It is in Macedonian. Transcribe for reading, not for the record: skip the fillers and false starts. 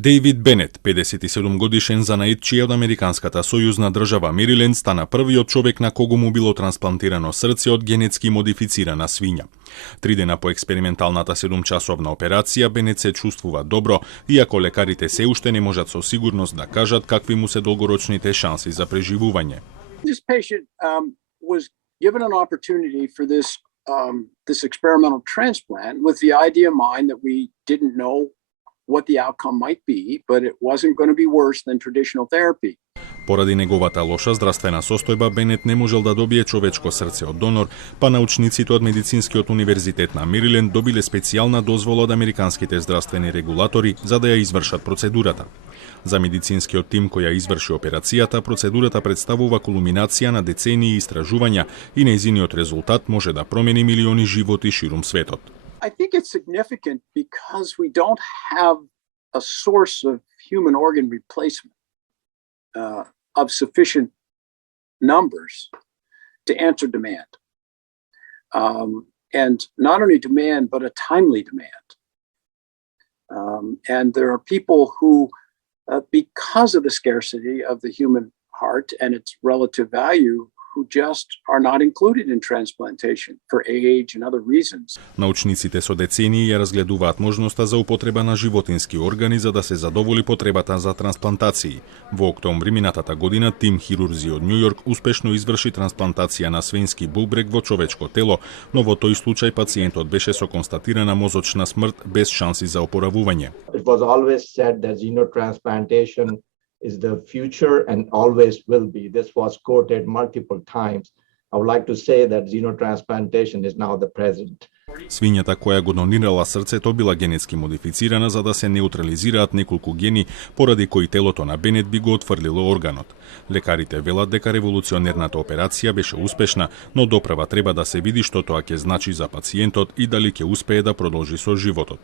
Дейвид Бенет, 57-годишен занаидчија од американската сојузна држава Мериленд, стана првиот човек на кого му било трансплантирано срце од генетски модифицирана свиња. 3 дена по експерименталната 7-часовна операција, Бенет се чувствува добро, иако лекарите се уште не можат со сигурност да кажат какви му се долгорочните шанси за преживување. This patient was given an opportunity for this experimental transplant with the idea in mind that we didn't know what the outcome might be, but it wasn't going to be worse than traditional therapy. Поради неговата лоша здравствена состојба, Бенет не можел да добие човечко срце од донор, па научниците од Медицинскиот универзитет на Мериленд добиле специјална дозвола од американските здравствени регулатори за да ја извршат процедурата. За медицинскиот тим кој ја изврши операцијата, процедурата представува кулминација на децении истражувања и нејзиниот резултат може да промени милиони животи ширум светот. I think it's significant because we don't have a source of human organ replacement of sufficient numbers to answer demand. And not only demand, but a timely demand. And there are people who, because of the scarcity of the human heart and its relative value, who just are not included in transplantation for age and other reasons. Научниците со децении ја разгледуваат можноста за употреба на животински органи за да се задоволи потребата за трансплантации. Во октомври минатата година тим хирурзи од Њујорк успешно изврши трансплантација на свински бубрек во човечко тело, но во тој случај пациентот беше со констатирана мозочна смрт без шанси за опоравување. It was always said that xenotransplantation is the future and always will be. This was quoted multiple times. I would like to say that xenotransplantation is now the present. Свињата која го донирала срцето била генетски модифицирана за да се неутрализираат неколку гени, поради кои телото на Бенет би го отфрлило органот. Лекарите велат дека револуционерната операција беше успешна, но допрва треба да се види што тоа ќе значи за пациентот и дали ќе успее да продолжи со животот.